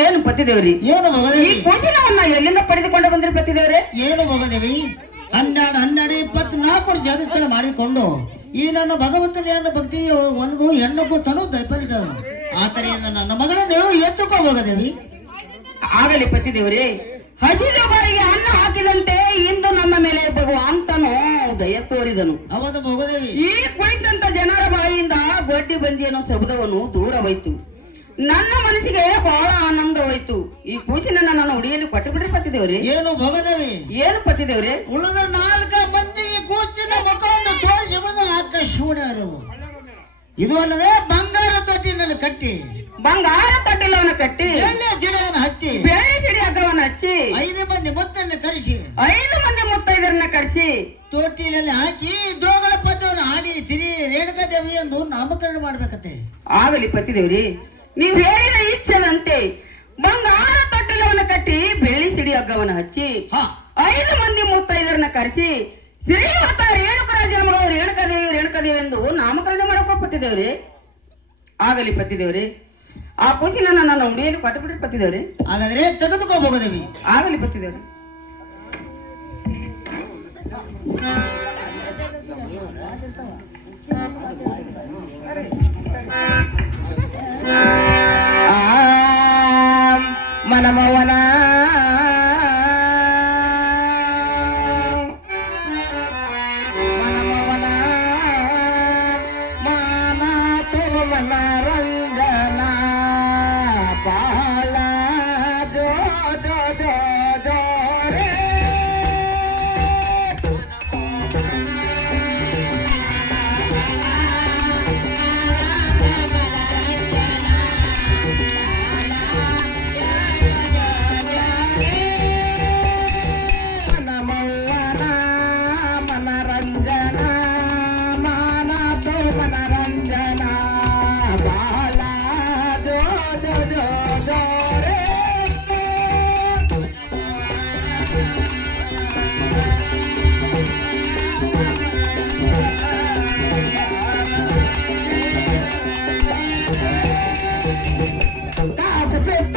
ಏನು ಪತಿದೇವ್ರಿ? ಏನು ಈ ಭೋಗದೇವಿ? ಕೂಸಿನವನ್ನ ಎಲ್ಲಿಂದ ಪಡೆದುಕೊಂಡು ಬಂದ್ರಿ ಪತಿದೇವ್ರೆ? ಏನು ಭೋಗದೇವಿ? 12 ಜಾಗೃತ ಮಾಡಿಕೊಂಡು ಈ ನನ್ನ ಭಗವಂತನ ಭಕ್ತಿ ಒಂದು ಹೆಣ್ಣಕ್ಕೂ ತನು ದಯಪರಿಸ ಆತರಿಂದ ನನ್ನ ಮಗಳನ್ನು ಎತ್ತುಕೋ ಭೋಗದೇವಿ. ಆಗಲಿ ಪತಿದೇವ್ರಿ. ಹಸಿದ ಬಾಯಿಗೆ ಅನ್ನ ಹಾಕಿದಂತೆ ಇಂದು ನನ್ನ ಮೇಲೆ ಭಗವಂತನು ದಯ ತೋರಿದನು. ಹೌದು ಭೋಗದೇವಿ. ಈ ಕುಳಿತಂತ ಜನರ ಬಾಯಿಯಿಂದ ಗೊಡ್ಡಿ ಬಂದಿ ಅನ್ನೋ ಶಬ್ದವನ್ನು ದೂರವಾಯ್ತು. ನನ್ನ ಮನಸ್ಸಿಗೆ ಬಹಳ ಆನಂದವಾಯ್ತು. ಈ ಕೂಸಿನನ್ನ ನಾನು ಉಡಿಯಲು ಕೊಟ್ಟು ಬಿಡ್ರಿ ಪತಿದೇವ್ರಿ. ಏನು ಭೋಗದೇವಿ? ಏನು ಪತಿದೇವ್ರಿ? ಉಳಿದ 4 ಮಂದಿಗೆ ಕೂಸಿನ ಮುಖವನ್ನು ತೋರಿಸಿ ಬಿಡದ ಆಕಾಶ ಇರೋದು. ಇದು ಅಲ್ಲದೆ ಬಂಗಾರ ತೊಟ್ಟಿನಲ್ಲಿ ಕಟ್ಟಿ, ಬಂಗಾರ ತೊಟ್ಟಿಲವನ್ನು ಕಟ್ಟಿ, ಎಣ್ಣೆ ಜಿಡವನ್ನು ಹಚ್ಚಿ, ಬೇಳೆ ಸಿಡಿ ಹಗ್ಗವನ್ನು ಹಚ್ಚಿ, 5 ಮಂದಿ ಮುತ್ತನ್ನು ಕರೆಸಿ, 5 ಮಂದಿ ಮುತ್ತೈದರನ್ನ ಕರೆಸಿ ತೊಟ್ಟಿಲಲ್ಲಿ ಹಾಕಿ ಜೋಗಳ ಪದ್ಯವನ್ನು ಹಾಡಿ ತಿರಿ ರೇಣುಕಾದೇವಿ ಎಂದು ನಾಮಕರಣ ಮಾಡ್ಬೇಕತ್ತೆ. ಆಗಲಿ ಪತಿದೇವ್ರಿ. ನೀವ್ ಹೇಳಿದ ಇಚ್ಛೆದಂತೆ ಬಂಗಾರ ತೊಟ್ಟಿಲವನ್ನು ಕಟ್ಟಿ ಬೆಳ್ಳಿ ಸಿಡಿ ಹಗ್ಗವನ್ನು ಹಚ್ಚಿ 5 ಮಂದಿ ಮುತ್ತೈದರನ್ನ ಕರೆಸಿ ಶ್ರೀಮತ ರೇಣುಕರಾಜನ ಮಗಳು ರೇಣುಕಾದೇವಿ ಎಂದು ನಾಮಕರಣ ಮಾಡಕ ಪತಿದೇವ್ರಿ. ಆಗಲಿ ಪತಿದೇವ್ರಿ. ಆ ಕೂಸಿನ ನನ್ನ ಉಡಿಯಲ್ಲಿ ಕೊಟ್ಟು ಬಿಡ್ರಿ ಪತಿದೇವ್ರಿ. ಹಾಗಾದ್ರೆ ತೆಗೆದುಕೋ ಭೋಗದೇವಿ. ಆಗಲಿ ಪತಿದೇವ್ರಿ. ಮನಮವನ ಮಾನತು ಮನರಂಜನ ಬಾಳ ಜೋ ಜೋ ಜೋ ಜೋ ರೇ. ಕಾಸು ಪೆಟ್ಟ